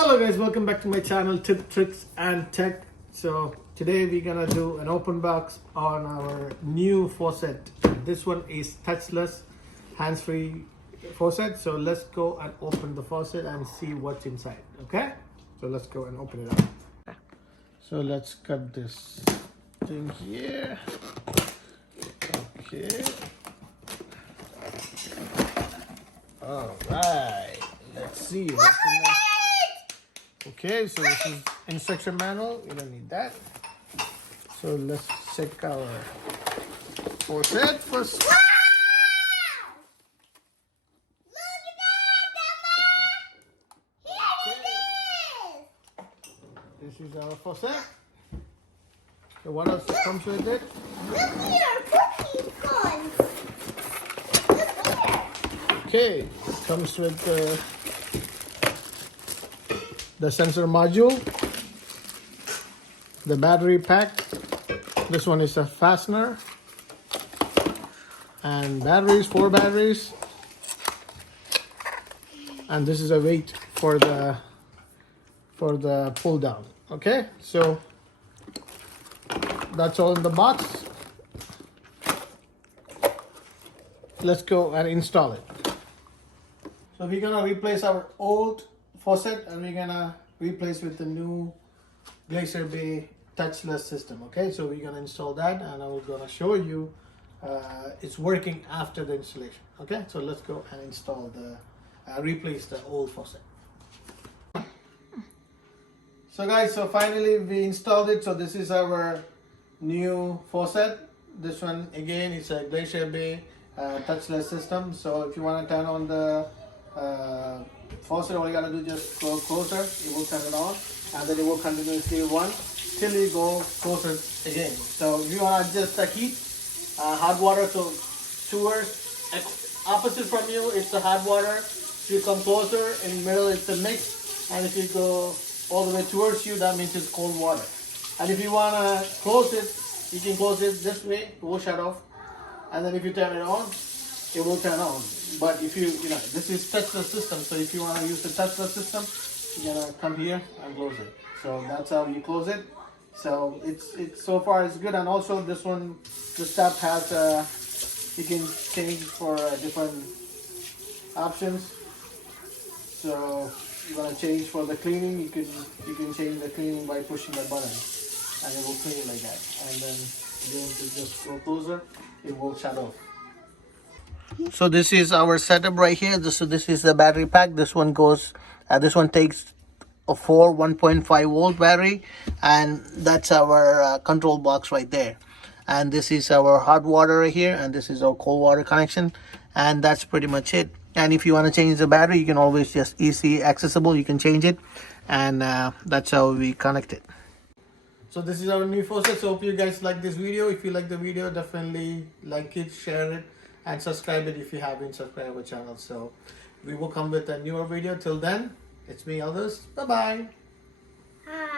Hello guys, welcome back to my channel Tip, Tricks and Tech. So today we're gonna do an open box on our new faucet. This one is touchless, hands-free faucet. So let's go and open the faucet and see what's inside. Okay, so let's go and open it up. So let's cut this thing here. Okay, all right, let's see what's in there. Okay, so this is instruction manual. We don't need that. So let's check our faucet first. Okay. This is our faucet. So what else comes with it? Look here, cookie cones. Look here. Okay, it comes with the sensor module, the battery pack. This one is a fastener, and batteries, 4 batteries, and this is a weight for the pull down. Okay, so that's all in the box. Let's go and install it. So we're gonna replace our old faucet and we're gonna replace with the new Glacier Bay touchless system. Okay, so we're gonna install that and I'm gonna show you it's working after the installation. Okay, so let's go and install the replace the old faucet. So guys, so finally we installed it. So this is our new faucet. This one again is a Glacier Bay touchless system. So if you want to turn on the faucet, all you gotta do is just go closer, it will turn it on, and then it will continuously run till you go closer again. So if you want to adjust the heat, hot water, so towards opposite from you it's the hot water. If you come closer, in the middle it's the mix, and if you go all the way towards you, that means it's cold water. And if you want to close it, you can close it this way, it will shut off, and then if you turn it on, it will turn on. But if you this is touchless system, so if you want to use the touchless system, you're gonna come here and close it. So that's how you close it. So it's so far it's good. And also this one, this tab has you can change for different options. So you want to change for the cleaning, you can change the cleaning by pushing the button, and it will clean like that. And then again, to just go closer, it will shut off. So this is our setup right here. So this is the battery pack. This one goes, this one takes a 1.5 volt battery, and that's our control box right there. And this is our hot water right here, and this is our cold water connection, and that's pretty much it. And if you want to change the battery, you can always just easy accessible. You can change it, and that's how we connect it. So this is our new faucet. So hope you guys like this video. If you like the video, definitely like it, share it, and subscribe it if you haven't subscribed our channel. So we will come with a newer video. Till then, it's me, Elders. Bye bye. Hi.